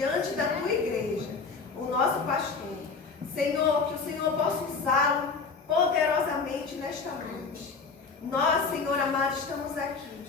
diante da tua igreja, o nosso pastor. Senhor, que o Senhor possa usá-lo poderosamente nesta noite. Nós, Senhor amado, estamos aqui,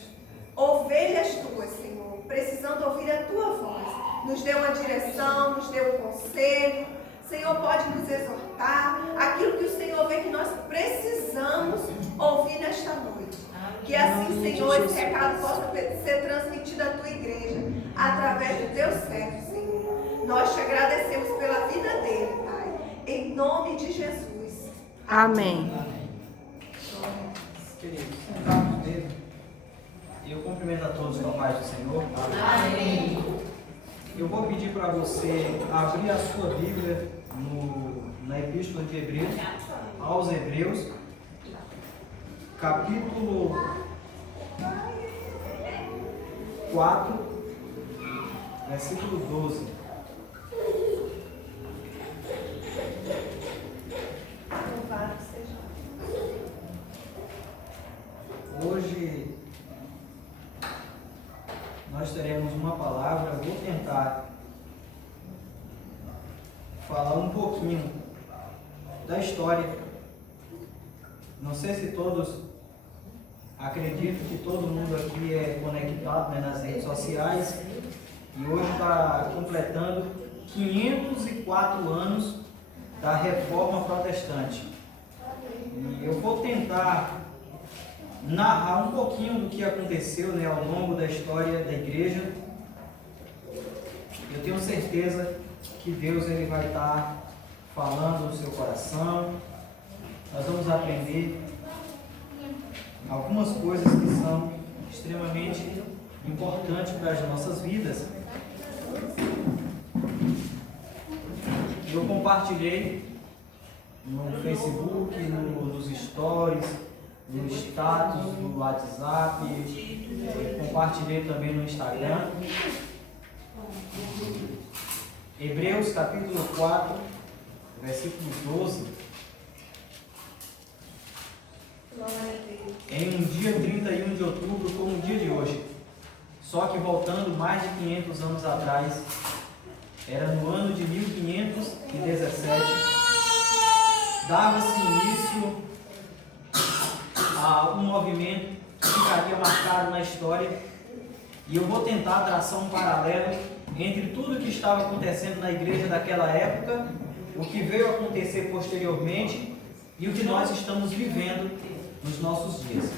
ovelhas tuas, Senhor, precisando ouvir a tua voz. Nos dê uma direção, nos dê um conselho. Senhor, pode nos exortar, aquilo que o Senhor vê que nós precisamos ouvir nesta noite. Que assim, Senhor, esse recado possa ser transmitido à tua igreja, através do teu servo, Senhor. Nós te agradecemos pela vida dele, Pai. Em nome de Jesus. Amém. Queridos, sentados mesmo. Eu cumprimento a todos com a paz do Senhor. Amém. Eu vou pedir para você abrir a sua Bíblia na Epístola de Hebreus, aos Hebreus, capítulo 4, versículo 12. Louvado seja. Hoje nós teremos uma palavra. Eu vou tentar falar um pouquinho da história. Não sei se todos, acredito que todo mundo aqui é conectado, né, nas redes sociais, e hoje está completando 504 anos da Reforma Protestante. E eu vou tentar narrar um pouquinho do que aconteceu, né, ao longo da história da igreja. Eu tenho certeza que Deus ele vai estar falando no seu coração. Nós vamos aprender algumas coisas que são extremamente importantes para as nossas vidas. Eu compartilhei no Facebook, nos stories, no status do WhatsApp, compartilhei também no Instagram. Hebreus capítulo 4, versículo 12. Em um dia 31 de outubro, como o dia de hoje, só que voltando mais de 500 anos atrás, era no ano de 1517, dava-se início a um movimento que ficaria marcado na história, e eu vou tentar traçar um paralelo entre tudo que estava acontecendo na igreja daquela época, o que veio a acontecer posteriormente e o que nós estamos vivendo nos nossos dias.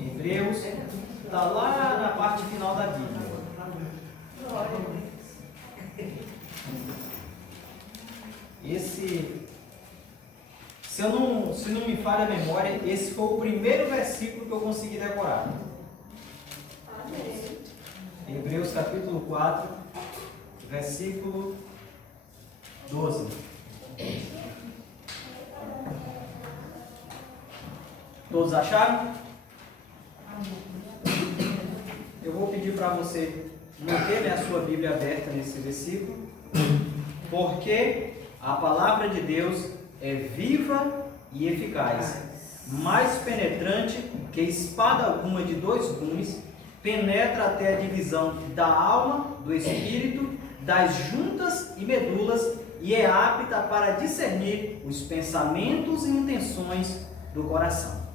Hebreus está lá na parte final da Bíblia. Se não me falha a memória, esse foi o primeiro versículo que eu consegui decorar. Amém. Hebreus capítulo 4, versículo 12. Todos acharam? Eu vou pedir para você manter a sua Bíblia aberta nesse versículo, porque a palavra de Deus é viva e eficaz, mais penetrante que espada alguma de dois gumes, penetra até a divisão da alma, do espírito, das juntas e medulas, e é apta para discernir os pensamentos e intenções do coração.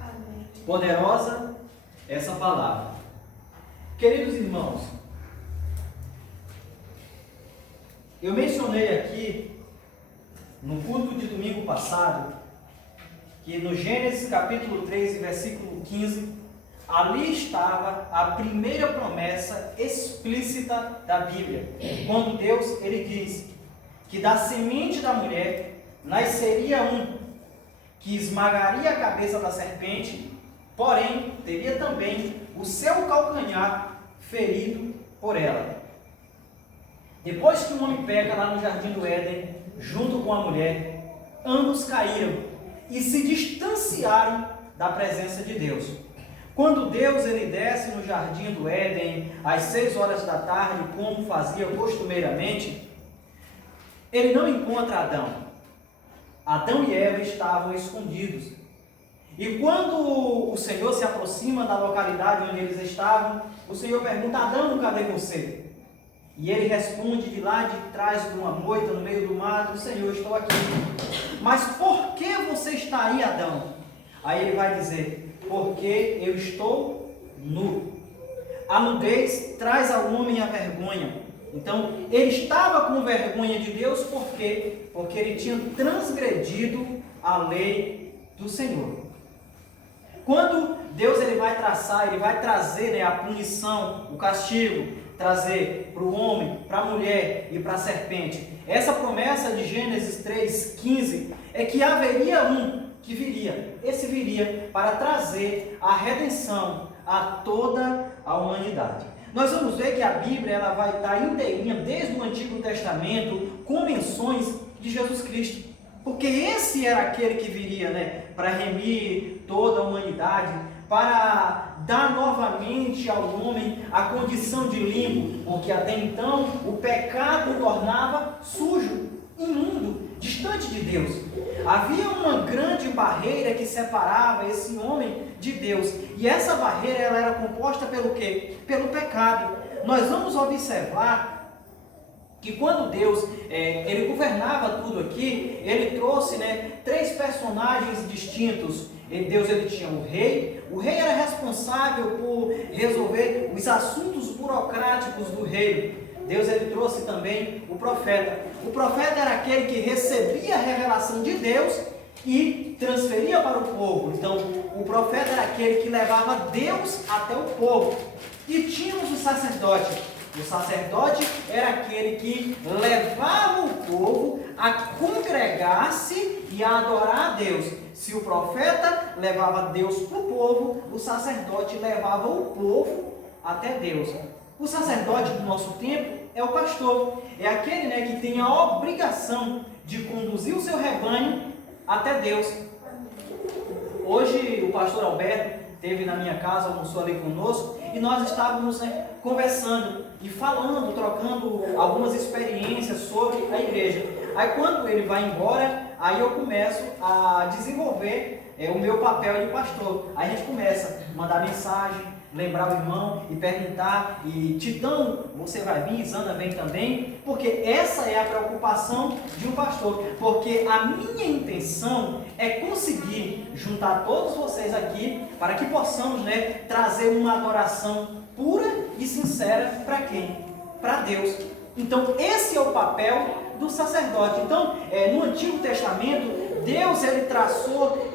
Amém. Poderosa essa palavra. Queridos irmãos, eu mencionei aqui no culto de domingo passado que no Gênesis capítulo 3, versículo 15, ali estava a primeira promessa explícita da Bíblia, quando Deus ele diz que da semente da mulher nasceria um que esmagaria a cabeça da serpente, porém teria também o seu calcanhar ferido por ela. Depois que o homem peca lá no jardim do Éden, junto com a mulher, ambos caíram e se distanciaram da presença de Deus. Quando Deus ele desce no jardim do Éden às 6 horas da tarde, como fazia costumeiramente, ele não encontra Adão. Adão e Eva estavam escondidos. E quando o Senhor se aproxima da localidade onde eles estavam, o Senhor pergunta: Adão, cadê você? E ele responde de lá de trás de uma moita, no meio do mato: Senhor, estou aqui. Mas por que você está aí, Adão? Aí ele vai dizer: porque eu estou nu. A nudez traz ao homem a vergonha. Então, ele estava com vergonha de Deus, por quê? Porque ele tinha transgredido a lei do Senhor. Quando Deus ele vai traçar, ele vai trazer, né, a punição, o castigo, trazer para o homem, para a mulher e para a serpente. Essa promessa de Gênesis 3,15 é que haveria um que viria. Esse viria para trazer a redenção a toda a humanidade. Nós vamos ver que a Bíblia ela vai estar inteirinha, desde o Antigo Testamento, com menções de Jesus Cristo. Porque esse era aquele que viria, né, para remir toda a humanidade, para dar novamente ao homem a condição de limpo, porque até então o pecado o tornava sujo, imundo, distante de Deus. Havia uma grande barreira que separava esse homem de Deus, e essa barreira ela era composta pelo quê? Pelo pecado. Nós vamos observar que quando Deus ele governava tudo aqui, ele trouxe, né, três personagens distintos. Deus ele tinha o rei era responsável por resolver os assuntos burocráticos do reino. Deus ele trouxe também o profeta era aquele que recebia a revelação de Deus e transferia para o povo. Então o profeta era aquele que levava Deus até o povo. E tínhamos o sacerdote era aquele que levava o povo a congregar-se e a adorar a Deus. Se o profeta levava Deus para o povo, o sacerdote levava o povo até Deus. O sacerdote do nosso tempo é o pastor, é aquele, né, que tem a obrigação de conduzir o seu rebanho até Deus. Hoje o pastor Alberto esteve na minha casa, almoçou ali conosco, e nós estávamos, né, conversando e falando, trocando algumas experiências sobre a igreja. Aí quando ele vai embora, aí eu começo a desenvolver o meu papel de pastor. Aí a gente começa a mandar mensagem, lembrar o irmão e perguntar: e Titão, você vai vir? Zana vem também? Porque essa é a preocupação de um pastor. Porque a minha intenção é conseguir juntar todos vocês aqui para que possamos, né, trazer uma adoração pura e sincera para quem? Para Deus. Então esse é o papel do sacerdote. Então no Antigo Testamento Deus ele traçou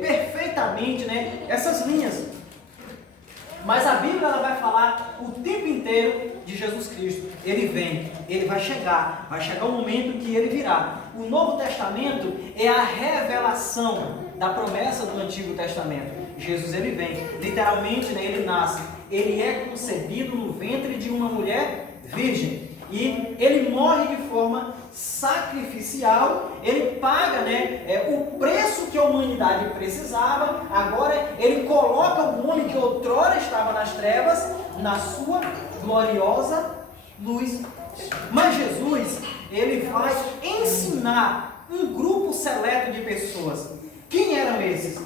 perfeitamente, né, essas linhas. Mas a Bíblia ela vai falar o tempo inteiro de Jesus Cristo. Ele vem, ele vai chegar o momento que ele virá. O Novo Testamento é a revelação da promessa do Antigo Testamento. Jesus ele vem, literalmente, né, ele nasce, ele é concebido no ventre de uma mulher virgem. E ele morre de forma sacrificial, ele paga, né, o preço que a humanidade precisava. Agora ele coloca o homem que outrora estava nas trevas na sua gloriosa luz. Mas Jesus, ele vai ensinar um grupo seleto de pessoas. Quem eram esses?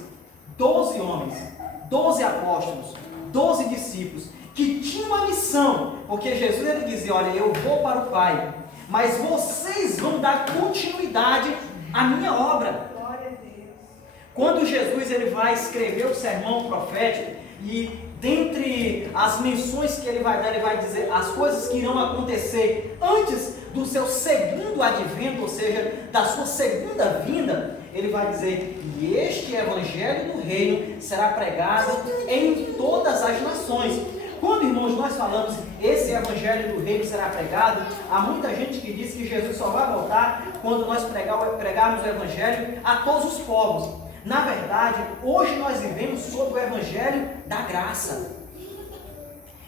12 homens, 12 apóstolos, 12 discípulos, que tinham uma missão, porque Jesus ele dizia: olha, eu vou para o Pai, mas vocês vão dar continuidade à minha obra. Glória a Deus. Quando Jesus ele vai escrever o sermão profético, e dentre as menções que ele vai dar, ele vai dizer as coisas que irão acontecer antes do seu segundo advento, ou seja, da sua segunda vinda. Ele vai dizer: e este evangelho do reino será pregado em todas as nações. Quando, irmãos, nós falamos esse evangelho do reino será pregado, há muita gente que diz que Jesus só vai voltar quando nós pregarmos o evangelho a todos os povos. Na verdade, hoje nós vivemos sob o evangelho da graça.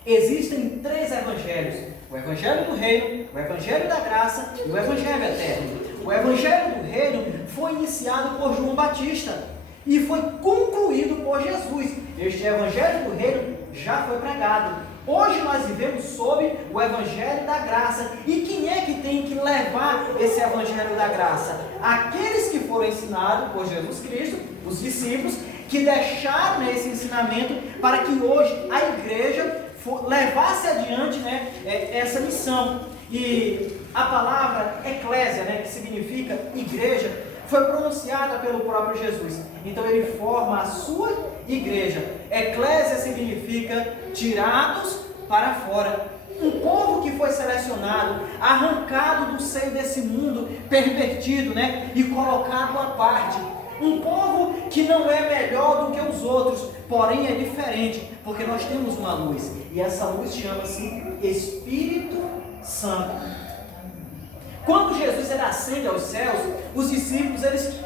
Existem três evangelhos: o evangelho do reino, o evangelho da graça e o evangelho eterno. O evangelho do reino foi iniciado por João Batista e foi concluído por Jesus. Este evangelho do reino já foi pregado. Hoje nós vivemos sob o Evangelho da Graça. E quem é que tem que levar esse Evangelho da Graça? Aqueles que foram ensinados por Jesus Cristo, os discípulos, que deixaram esse ensinamento para que hoje a igreja levasse adiante, né, essa missão. E a palavra eclésia, né, que significa igreja, foi pronunciada pelo próprio Jesus. Então ele forma a sua igreja. Eclésia significa tirados para fora. Um povo que foi selecionado, arrancado do seio desse mundo pervertido, né, e colocado à parte. Um povo que não é melhor do que os outros, porém é diferente, porque nós temos uma luz. E essa luz chama-se Espírito Santo. Quando Jesus ele ascende aos céus, os discípulos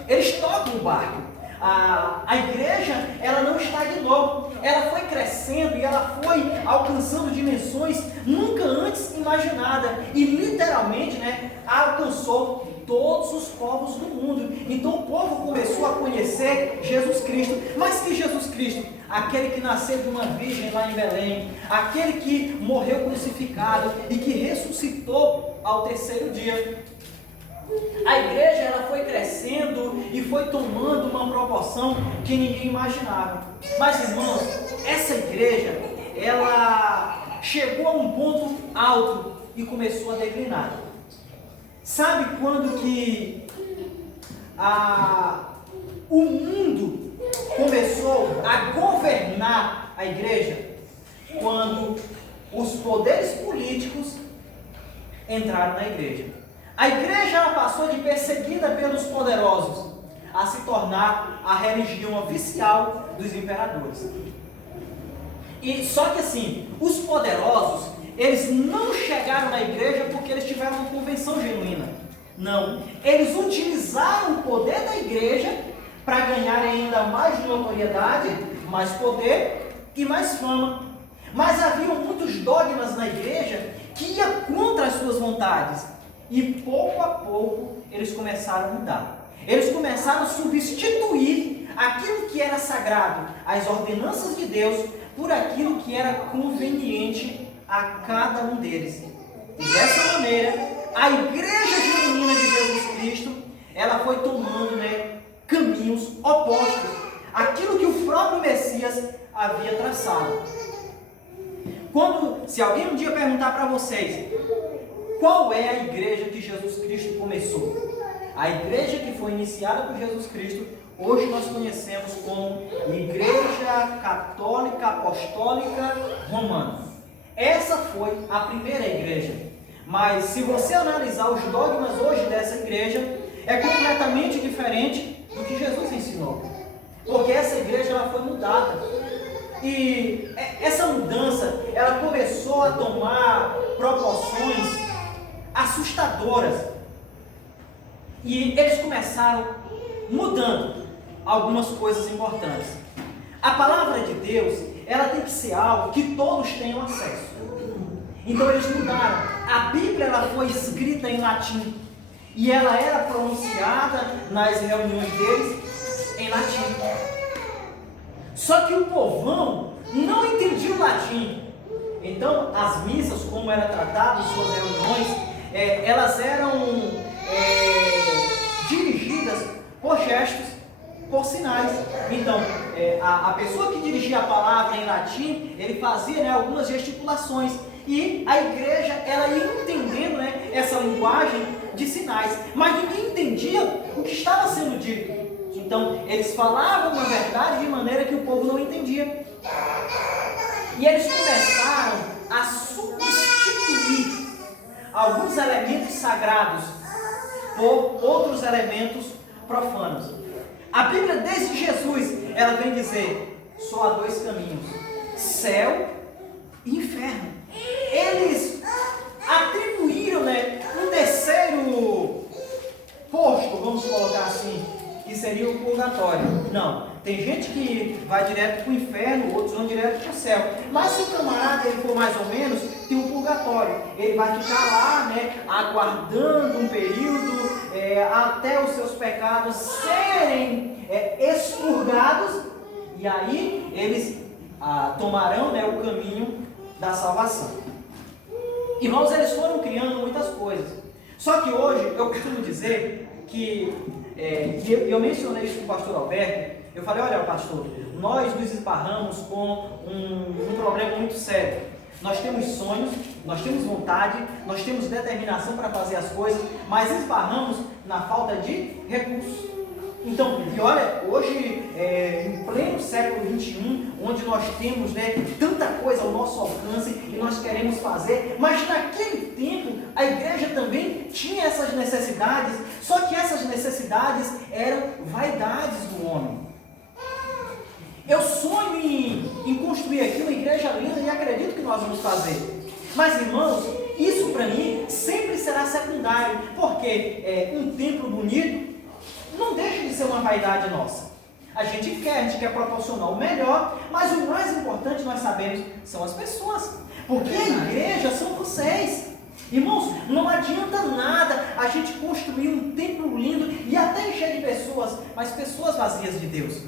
eles tocam o barco. A igreja ela não estagnou, ela foi crescendo e ela foi alcançando dimensões nunca antes imaginadas e literalmente, né, alcançou todos os povos do mundo. Então o povo começou a conhecer Jesus Cristo. Mas que Jesus Cristo? Aquele que nasceu de uma virgem lá em Belém, aquele que morreu crucificado e que ressuscitou ao terceiro dia. A igreja ela foi crescendo e foi tomando uma proporção que ninguém imaginava. Mas irmãos, essa igreja ela chegou a um ponto alto e começou a declinar. Sabe quando que o mundo começou a governar a igreja? Quando os poderes políticos entraram na igreja. A igreja ela passou de perseguida pelos poderosos a se tornar a religião oficial dos imperadores. E só que assim, os poderosos, eles não chegaram na igreja porque eles tiveram uma convenção genuína. Não, eles utilizaram o poder da igreja para ganhar ainda mais notoriedade, mais poder e mais fama. Mas havia muitos dogmas na igreja que iam contra as suas vontades. E pouco a pouco eles começaram a mudar. Eles começaram a substituir aquilo que era sagrado, as ordenanças de Deus, por aquilo que era conveniente a cada um deles. E dessa maneira, a igreja genuína de Jesus Cristo, ela foi tomando, né, caminhos opostos àquilo que o próprio Messias havia traçado. Se alguém um dia perguntar para vocês, qual é a igreja que Jesus Cristo começou? A igreja que foi iniciada por Jesus Cristo, hoje nós conhecemos como Igreja Católica Apostólica Romana. Essa foi a primeira igreja. Mas se você analisar os dogmas hoje dessa igreja, é completamente diferente do que Jesus ensinou. Porque essa igreja ela foi mudada. E essa mudança, ela começou a tomar proporções assustadoras. E eles começaram mudando algumas coisas importantes. A palavra de Deus, ela tem que ser algo que todos tenham acesso. Então eles mudaram. A Bíblia ela foi escrita em latim e ela era pronunciada nas reuniões deles em latim. Só que o povão não entendia o latim. Então as missas, como era tratado em suas reuniões, elas eram dirigidas por gestos, por sinais. Então, a pessoa que dirigia a palavra em latim, ele fazia, né, algumas gesticulações. E a igreja, ela ia entendendo, né, essa linguagem de sinais. Mas ninguém entendia o que estava sendo dito. Então, eles falavam uma verdade de maneira que o povo não entendia. E eles começaram a substituir alguns elementos sagrados por outros elementos profanos. A Bíblia, desde Jesus, ela vem dizer: só há dois caminhos, céu e inferno. Eles atribuíram, né, um terceiro posto, vamos colocar assim, que seria o purgatório. Não, tem gente que vai direto para o inferno, outros vão direto para o céu. Mas se o camarada ele for mais ou menos, tem um purgatório. Ele vai ficar lá, né, aguardando um período até os seus pecados serem expurgados. E aí eles tomarão, né, o caminho da salvação. Irmãos, eles foram criando muitas coisas. Só que hoje, eu costumo dizer que, eu mencionei isso com o pastor Alberto, eu falei, olha pastor, nós nos esbarramos com um problema muito sério. Nós temos sonhos, nós temos vontade, nós temos determinação para fazer as coisas, mas esbarramos na falta de recursos. Então, e olha, hoje, em pleno século XXI, onde nós temos tanta coisa ao nosso alcance e nós queremos fazer, mas naquele tempo a igreja também tinha essas necessidades, só que essas necessidades eram vaidades do homem. Eu sonho em construir aqui uma igreja linda e acredito que nós vamos fazer. Mas, irmãos, isso para mim sempre será secundário, porque um templo bonito não deixa de ser uma vaidade nossa. A gente quer proporcionar o melhor, mas o mais importante, nós sabemos, são as pessoas. Porque a igreja são vocês. Irmãos, não adianta nada a gente construir um templo lindo e até encher de pessoas, mas pessoas vazias de Deus.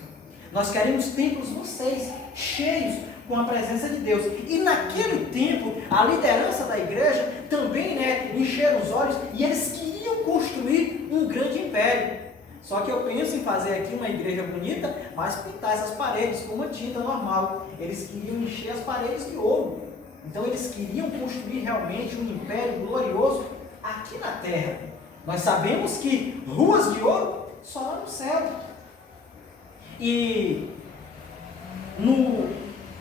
Nós queremos templos vocês, cheios com a presença de Deus. E naquele tempo, a liderança da igreja também encheram os olhos e eles queriam construir um grande império. Só que eu penso em fazer aqui uma igreja bonita, mas pintar essas paredes com uma tinta normal. Eles queriam encher as paredes de ouro. Então eles queriam construir realmente um império glorioso aqui na terra. Nós sabemos que ruas de ouro só lá no céu. E no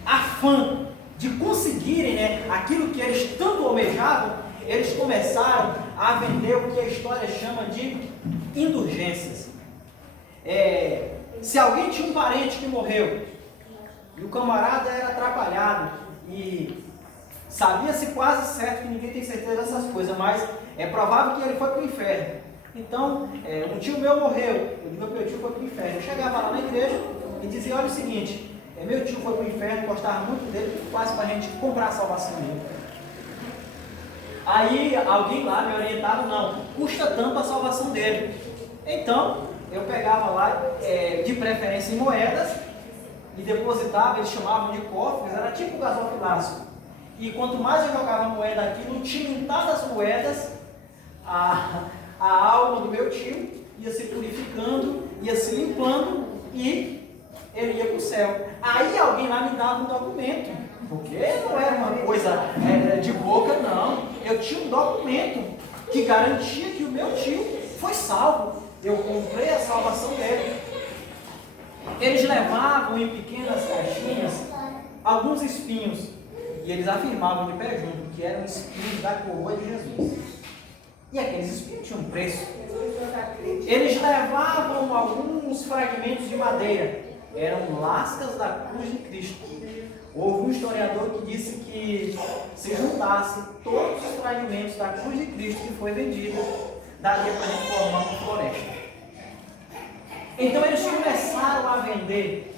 afã de conseguirem aquilo que eles tanto almejavam, eles começaram a vender o que a história chama de indulgências. Se alguém tinha um parente que morreu e o camarada era atrapalhado e sabia-se quase certo que ninguém tem certeza dessas coisas, mas é provável que ele foi para o inferno. Então, um tio meu morreu, eu digo que meu tio foi para o inferno. Eu chegava lá na igreja e dizia, olha o seguinte, meu tio foi para o inferno, gostava muito dele, quase para a gente comprar a salvação dele. Aí alguém lá me orientava, não, custa tanto a salvação dele. Então, eu pegava lá, de preferência em moedas, e depositava, eles chamavam de cofres, era tipo gasofilácio. E quanto mais eu jogava moeda aqui, no tilintar das moedas, a alma do meu tio ia se purificando, ia se limpando e ele ia para o céu. Aí alguém lá me dava um documento, porque não era uma coisa de boca, não. Eu tinha um documento que garantia que o meu tio foi salvo. Eu comprei a salvação dele. Eles levavam em pequenas caixinhas alguns espinhos e eles afirmavam de pé junto que eram espinhos da coroa de Jesus. E aqueles espinhos tinham um preço. Eles levavam alguns fragmentos de madeira, eram lascas da cruz de Cristo. Houve um historiador que disse que se juntasse todos os fragmentos da cruz de Cristo que foi vendida, daria para a gente formar uma floresta. Então eles começaram a vender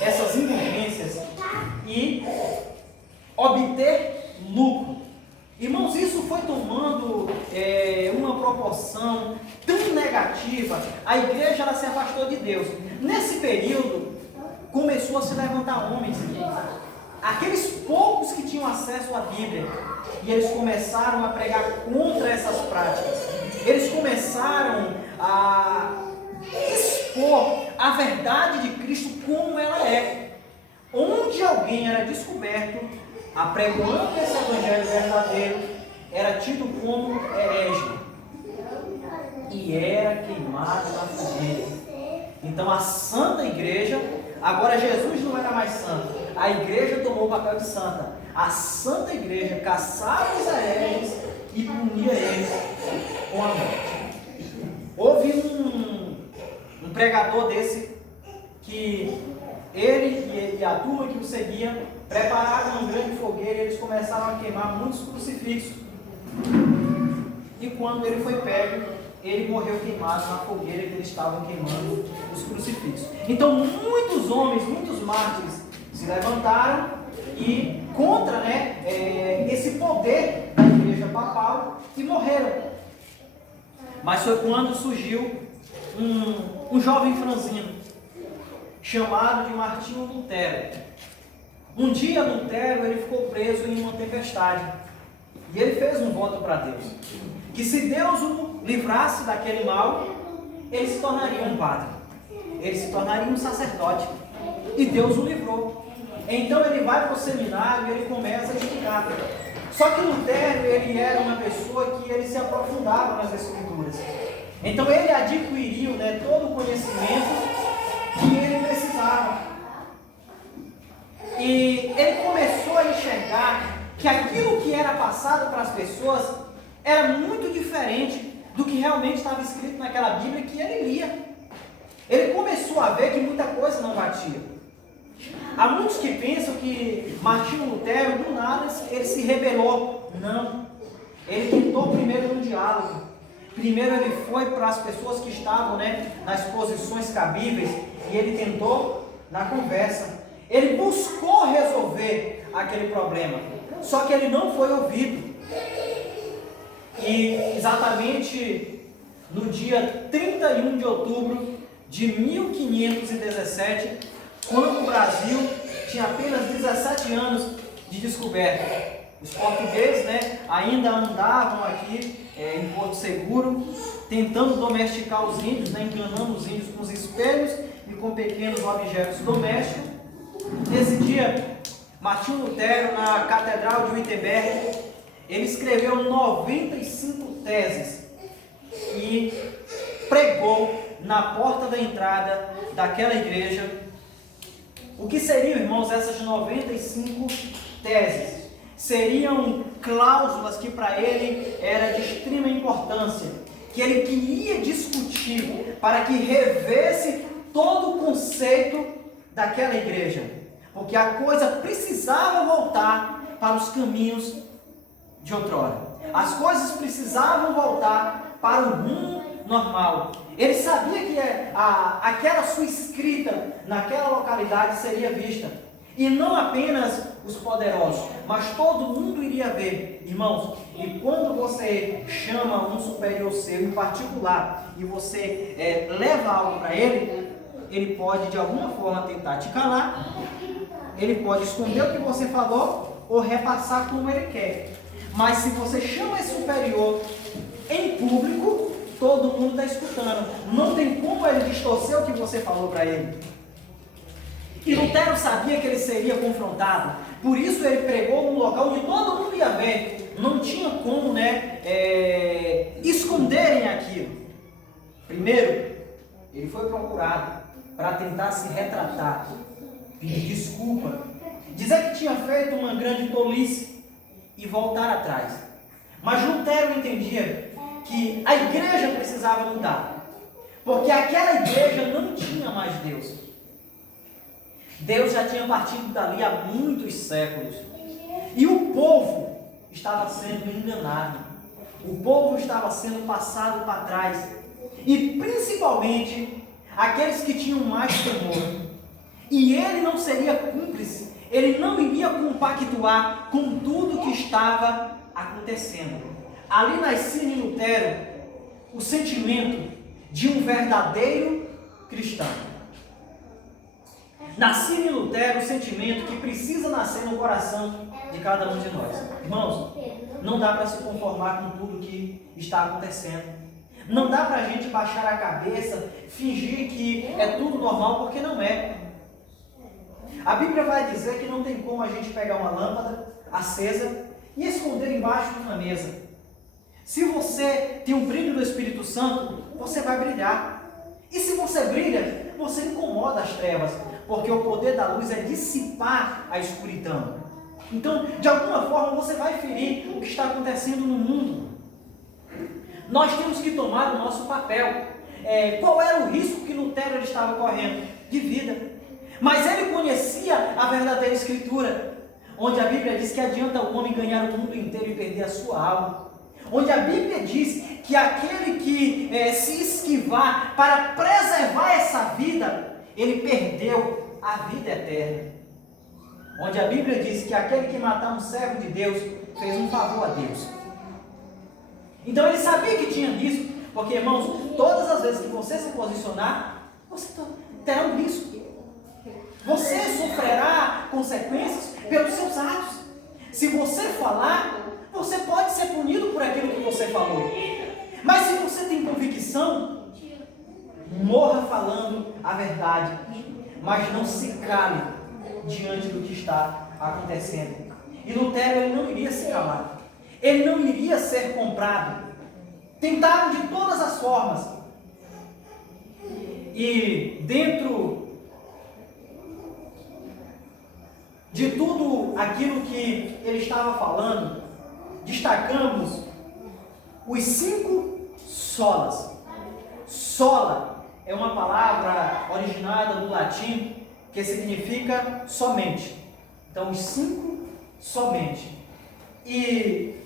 essas indulgências e obter lucro. Irmãos, isso foi tomando uma proporção tão negativa, a igreja ela se afastou de Deus. Nesse período, começou a se levantar homens, aqueles poucos que tinham acesso à Bíblia, e eles começaram a pregar contra essas práticas. Eles começaram a expor a verdade de Cristo como ela é. Onde alguém era descoberto apregoando esse evangelho verdadeiro, era tido como herege e era queimado na fogueira. Então a santa igreja, agora Jesus não era mais santo, a igreja tomou o papel de santa. A santa igreja caçava os hereges e punia eles com a morte. Houve um pregador desse que ele e a turma que o seguia prepararam uma grande fogueira e eles começaram a queimar muitos crucifixos. E quando ele foi pego, ele morreu queimado na fogueira que eles estavam queimando os crucifixos. Então muitos homens, muitos mártires se levantaram e contra esse poder da igreja papal e morreram. Mas foi quando surgiu um jovem franzino chamado de Martinho Lutero. Um dia Lutero ele ficou preso em uma tempestade. E ele fez um voto para Deus. Que se Deus o livrasse daquele mal, ele se tornaria um padre. Ele se tornaria um sacerdote. E Deus o livrou. Então ele vai para o seminário e ele começa a estudar. Só que Lutero, ele era uma pessoa que ele se aprofundava nas escrituras. Então ele adquiriu, né, todo o conhecimento que ele precisava. E ele começou a enxergar que aquilo que era passado para as pessoas era muito diferente do que realmente estava escrito naquela Bíblia que ele lia. Ele começou a ver que muita coisa não batia. Há muitos que pensam que Martinho Lutero, do nada, ele se rebelou. Não. Ele tentou primeiro no diálogo. Primeiro ele foi para as pessoas que estavam, né, nas posições cabíveis, e ele tentou na conversa. Ele buscou resolver aquele problema, só que ele não foi ouvido. E exatamente no dia 31 de outubro de 1517, quando o Brasil tinha apenas 17 anos de descoberta, os portugueses, né, ainda andavam aqui em Porto Seguro, tentando domesticar os índios, né, enganando os índios com os espelhos e com pequenos objetos domésticos. Nesse dia, Martinho Lutero, na Catedral de Wittenberg, ele escreveu 95 teses e pregou na porta da entrada daquela igreja. O que seriam, irmãos, essas 95 teses? Seriam cláusulas que para ele era de extrema importância, que ele queria discutir para que revesse todo o conceito daquela igreja, porque a coisa precisava voltar para os caminhos de outrora. As coisas precisavam voltar para o rumo normal. Ele sabia que aquela sua escrita naquela localidade seria vista. E não apenas os poderosos, mas todo mundo iria ver. Irmãos, e quando você chama um superior seu em particular e você leva algo para ele, ele pode de alguma forma tentar te calar, ele pode esconder o que você falou ou repassar como ele quer. Mas se você chama esse superior em público, todo mundo está escutando. Não tem como ele distorcer o que você falou para ele. E Lutero sabia que ele seria confrontado. Por isso ele pregou num local onde todo mundo ia ver. Não tinha como, né, esconderem aquilo. Primeiro, ele foi procurado para tentar se retratar, pedir desculpa, dizer que tinha feito uma grande tolice e voltar atrás. Mas Lutero entendia que a igreja precisava mudar, porque aquela igreja não tinha mais Deus. Deus já tinha partido dali há muitos séculos. E o povo estava sendo enganado. O povo estava sendo passado para trás. E principalmente aqueles que tinham mais temor. E ele não seria cúmplice. Ele não iria compactuar com tudo que estava acontecendo. Ali nascia em Lutero o sentimento de um verdadeiro cristão. Nascia em Lutero o sentimento que precisa nascer no coração de cada um de nós. Irmãos, não dá para se conformar com tudo que está acontecendo. Não dá para a gente baixar a cabeça, fingir que é tudo normal, porque não é. A Bíblia vai dizer que não tem como a gente pegar uma lâmpada acesa e esconder embaixo de uma mesa. Se você tem um brilho do Espírito Santo, você vai brilhar. E se você brilha, você incomoda as trevas, porque o poder da luz é dissipar a escuridão. Então, de alguma forma, você vai ferir o que está acontecendo no mundo. Nós temos que tomar o nosso papel. Qual era o risco que Lutero estava correndo? De vida. Mas ele conhecia a verdadeira Escritura, onde a Bíblia diz que adianta o homem ganhar o mundo inteiro e perder a sua alma. Onde a Bíblia diz que aquele que se esquivar para preservar essa vida, ele perdeu a vida eterna. Onde a Bíblia diz que aquele que matar um servo de Deus fez um favor a Deus. Então ele sabia que tinha risco, porque, irmãos, todas as vezes que você se posicionar, você terá um risco. Você sofrerá consequências pelos seus atos. Se você falar, você pode ser punido por aquilo que você falou. Mas se você tem convicção, morra falando a verdade, mas não se cale diante do que está acontecendo. E Lutero, ele não iria se calar. Ele não iria ser comprado. Tentaram de todas as formas. E dentro de tudo aquilo que ele estava falando, destacamos os 5 solas. Sola é uma palavra originada do latim que significa somente. Então, os 5 somente. E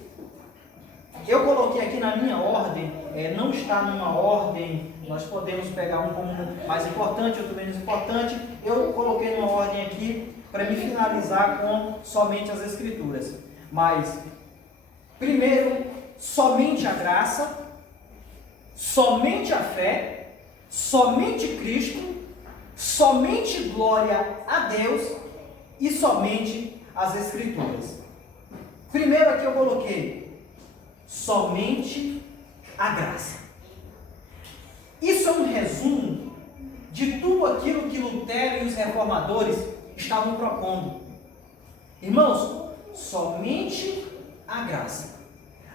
eu coloquei aqui na minha ordem, não está numa ordem, nós podemos pegar um como mais importante, outro menos importante. Eu coloquei numa ordem aqui para me finalizar com somente as Escrituras. Mas, primeiro, somente a graça, somente a fé, somente Cristo, somente glória a Deus e somente as Escrituras. Primeiro aqui eu coloquei somente a graça. Isso é um resumo de tudo aquilo que Lutero e os reformadores estavam propondo. Irmãos, somente a graça.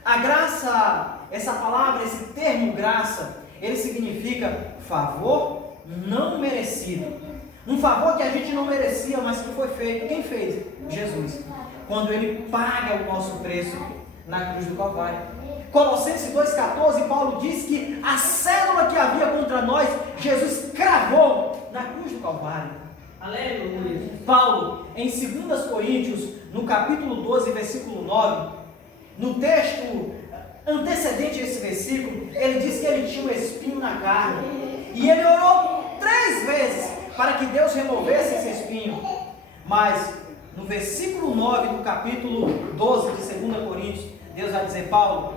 A graça, essa palavra, esse termo graça, ele significa favor não merecido. Um favor que a gente não merecia, mas que foi feito. Quem fez? Jesus. Quando ele paga o nosso preço na cruz do Calvário. Colossenses 2,14, Paulo diz que a cédula que havia contra nós, Jesus cravou na cruz do Calvário. Aleluia. Paulo, em 2 Coríntios, no capítulo 12, versículo 9, no texto antecedente a esse versículo, ele diz que ele tinha um espinho na carne. E ele orou 3 vezes para que Deus removesse esse espinho. Mas, no versículo 9 do capítulo 12 de 2 Coríntios, Deus vai dizer: Paulo,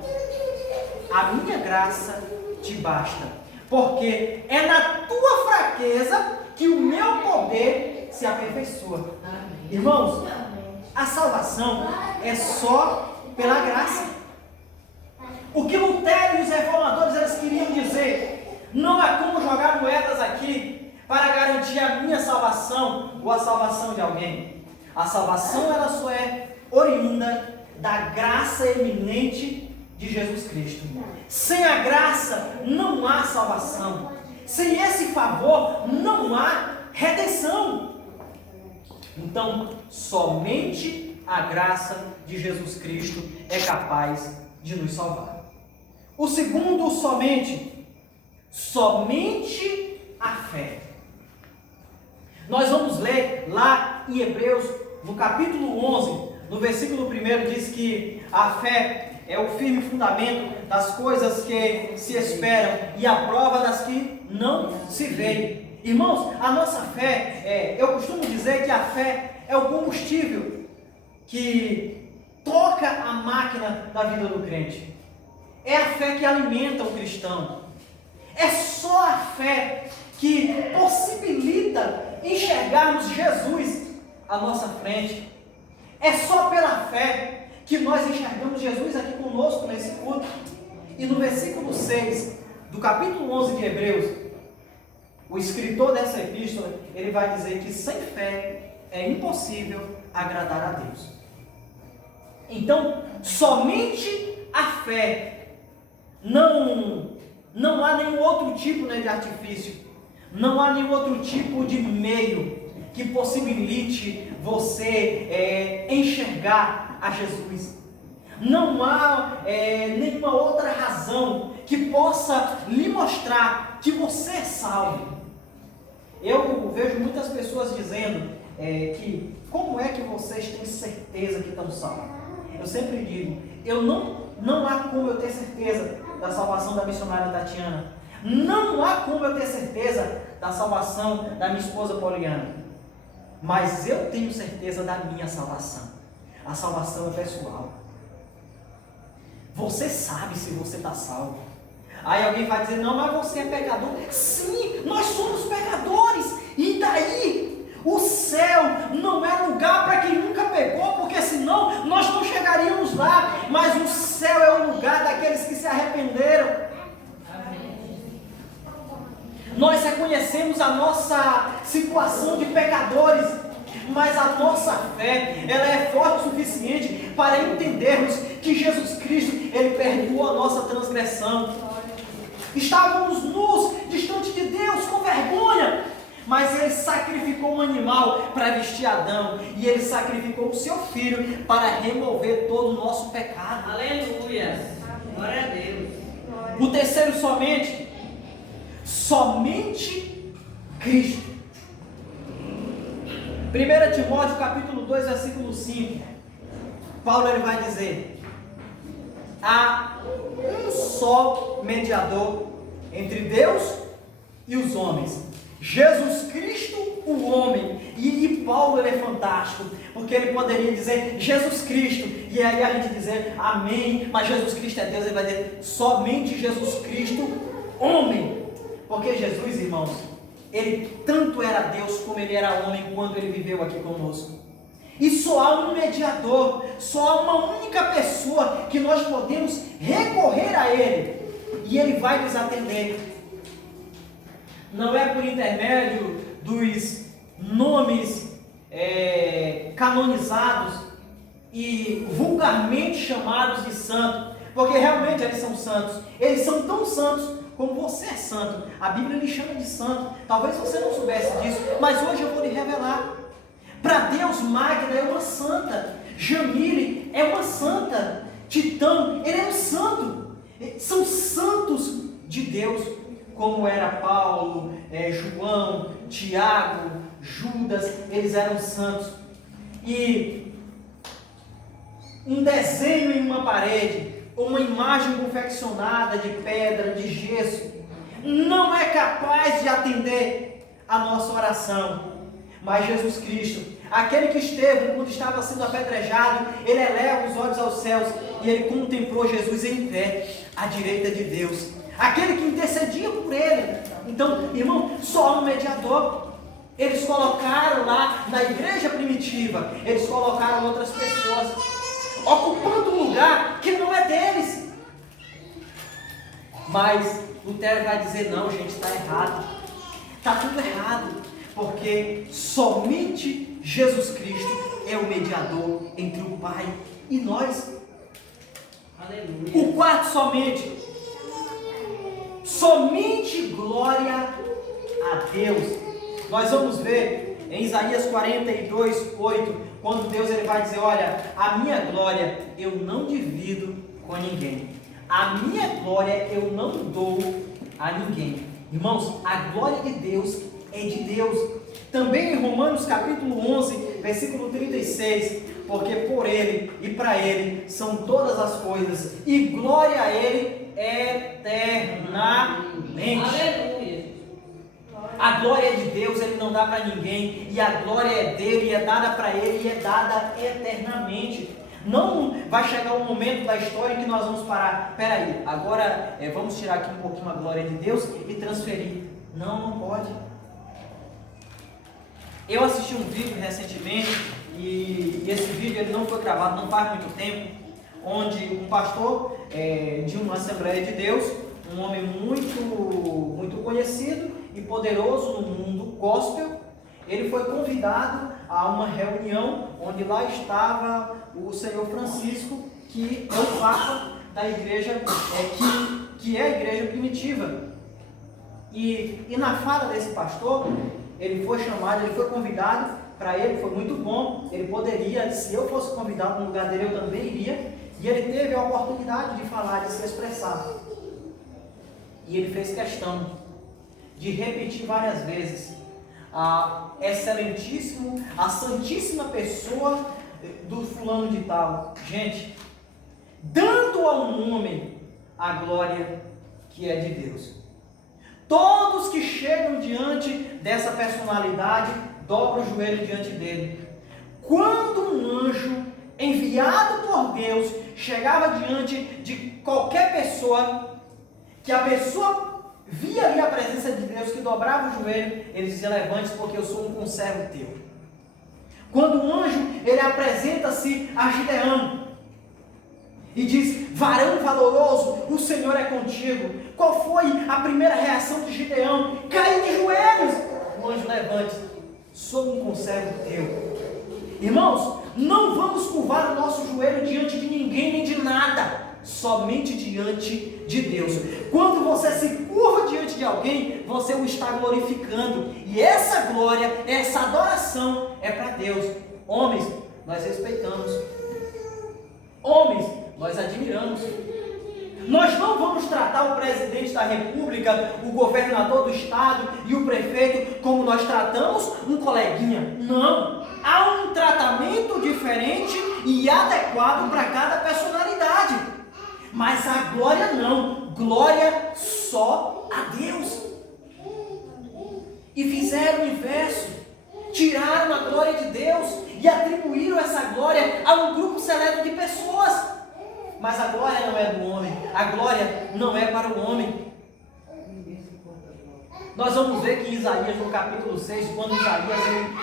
a minha graça te basta, porque é na tua fraqueza que o meu poder se aperfeiçoa. Irmãos, a salvação é só pela graça. O que Lutero e os reformadores eles queriam dizer: não há como jogar moedas aqui para garantir a minha salvação ou a salvação de alguém. A salvação ela só é oriunda da graça eminente de Jesus Cristo. Sem a graça não há salvação. Sem esse favor não há redenção. Então, somente a graça de Jesus Cristo é capaz de nos salvar. O segundo, somente a fé. Nós vamos ler lá em Hebreus, no capítulo 11, no versículo 1, diz que a fé é o firme fundamento das coisas que se esperam e a prova das que não se veem. Irmãos, a nossa fé, eu costumo dizer que a fé é o combustível que toca a máquina da vida do crente. É a fé que alimenta o cristão. É só a fé que possibilita enxergarmos Jesus à nossa frente. É só pela fé que nós enxergamos Jesus aqui conosco nesse culto. E no versículo 6 do capítulo 11 de Hebreus, o escritor dessa epístola, ele vai dizer que sem fé é impossível agradar a Deus. Então, somente a fé. Não há nenhum outro tipo de artifício. Não há nenhum outro tipo de meio que possibilite você enxergar a Jesus. Não há nenhuma outra razão que possa lhe mostrar que você é salvo. Eu vejo muitas pessoas dizendo que como é que vocês têm certeza que estão salvos? Eu sempre digo, não há como eu ter certeza da salvação da missionária Tatiana. Não há como eu ter certeza da salvação da minha esposa Poliana. Mas eu tenho certeza da minha salvação. A salvação é pessoal. Você sabe se você está salvo. Aí alguém vai dizer: não, mas você é pecador. Sim, nós somos pecadores. E daí? O céu não é lugar para quem nunca pecou, porque senão nós não chegaríamos lá. Mas o céu é o lugar daqueles que se arrependeram. Nós reconhecemos a nossa situação de pecadores, mas a nossa fé, ela é forte o suficiente para entendermos que Jesus Cristo, Ele perdoou a nossa transgressão. Estávamos nus, distante de Deus, com vergonha, mas Ele sacrificou um animal para vestir Adão, e Ele sacrificou o seu Filho para remover todo o nosso pecado. Aleluia. Glória a Deus. O terceiro somente Cristo. 1 Timóteo capítulo 2, versículo 5, Paulo ele vai dizer: há um só mediador entre Deus e os homens, Jesus Cristo, o homem. E Paulo ele é fantástico, porque ele poderia dizer Jesus Cristo, e aí a gente dizer amém, mas Jesus Cristo é Deus. Ele vai dizer somente Jesus Cristo, homem. Porque Jesus, irmãos, Ele tanto era Deus como Ele era homem quando Ele viveu aqui conosco. E só há um mediador, só há uma única pessoa que nós podemos recorrer a Ele, e Ele vai nos atender. Não é por intermédio dos nomes canonizados e vulgarmente chamados de santos, porque realmente eles são santos. Eles são tão santos como você é santo. A Bíblia lhe chama de santo. Talvez você não soubesse disso, mas hoje eu vou lhe revelar. Para Deus, Magda é uma santa, Jamile é uma santa, Titão, ele é um santo. São santos de Deus, como era Paulo, João, Tiago, Judas, eles eram santos. E um desenho em uma parede, uma imagem confeccionada de pedra, de gesso, não é capaz de atender a nossa oração. Mas Jesus Cristo, aquele que esteve quando estava sendo apedrejado, ele eleva os olhos aos céus e ele contemplou Jesus em pé, à direita de Deus, aquele que intercedia por ele. Então, irmão, só há um mediador. Eles colocaram lá na igreja primitiva, eles colocaram outras pessoas, ocupando um lugar que não é deles. Mas Lutero vai dizer: não, gente, está errado, está tudo errado, porque somente Jesus Cristo é o mediador entre o Pai e nós. Aleluia. O quarto somente glória a Deus. Nós vamos ver em Isaías 42, 8, quando Deus ele vai dizer: olha, a minha glória eu não divido com ninguém, a minha glória eu não dou a ninguém. Irmãos, a glória de Deus é de Deus. Também em Romanos capítulo 11, versículo 36, porque por Ele e para Ele são todas as coisas, e glória a Ele eternamente. Aleluia. A glória é de Deus, Ele não dá para ninguém, e a glória é dele, e é dada para Ele, e é dada eternamente. Não vai chegar um momento da história em que nós vamos parar. Peraí, agora vamos tirar aqui um pouquinho a glória de Deus e transferir. Não, não pode. Eu assisti um vídeo recentemente, e esse vídeo ele não foi gravado, não faz muito tempo, onde um pastor de uma Assembleia de Deus, um homem muito conhecido e poderoso no mundo gospel, ele foi convidado a uma reunião onde lá estava o Senhor Francisco, que é o Papa da igreja, que é a igreja primitiva. E na fala desse pastor, ele foi chamado, ele foi convidado, para ele foi muito bom, ele poderia, se eu fosse convidado no lugar dele, eu também iria, e ele teve a oportunidade de falar, de se expressar. E ele fez questão de repetir várias vezes a santíssima pessoa do fulano de tal. Gente, dando a um homem a glória que é de Deus. Todos que chegam diante dessa personalidade dobram o joelho diante dele. Quando um anjo enviado por Deus chegava diante de qualquer pessoa, que a pessoa via ali a presença de Deus, que dobrava o joelho, ele dizia: levante-se, porque eu sou um conservo teu. Quando o anjo, ele apresenta-se a Gideão e diz: varão valoroso, o Senhor é contigo. Qual foi a primeira reação de Gideão? Caiu de joelhos. O anjo: levante-se, sou um conservo teu. Irmãos, não vamos curvar o nosso joelho diante de ninguém nem de nada, somente diante de Deus. Quando você se curva diante de alguém, você o está glorificando, e essa glória, essa adoração é para Deus. Homens, nós respeitamos. Homens, nós admiramos. Nós não vamos tratar o presidente da república, o governador do estado e o prefeito como nós tratamos um coleguinha. Não. Há um tratamento diferente e adequado para cada personalidade. Mas a glória não. Glória só a Deus. E fizeram o inverso. Tiraram a glória de Deus e atribuíram essa glória a um grupo seleto de pessoas. Mas a glória não é do homem. A glória não é para o homem. Nós vamos ver que em Isaías, no capítulo 6, quando Isaías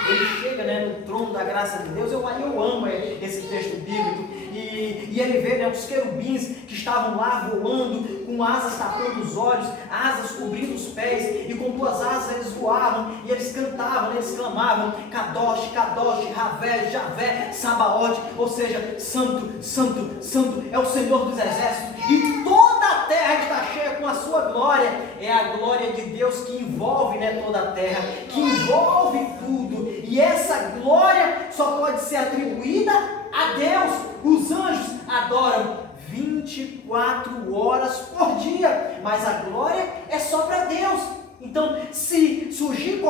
ele chega, no trono da graça de Deus, eu amo esse texto bíblico, e ele vê, os querubins que estavam lá voando, com asas tapando os olhos, asas cobrindo os pés, e com duas asas eles voavam, e eles cantavam, eles clamavam: Kadosh, Kadosh, Ravé, Javé, Sabaote, ou seja, Santo, Santo, Santo é o Senhor dos exércitos, e toda a terra está cheia com a sua glória. É a glória de Deus que envolve, toda a terra, que envolve tudo, e essa glória só pode ser atribuída a Deus. Os anjos adoram 24 horas por dia, mas a glória é só para Deus. Então, se surgir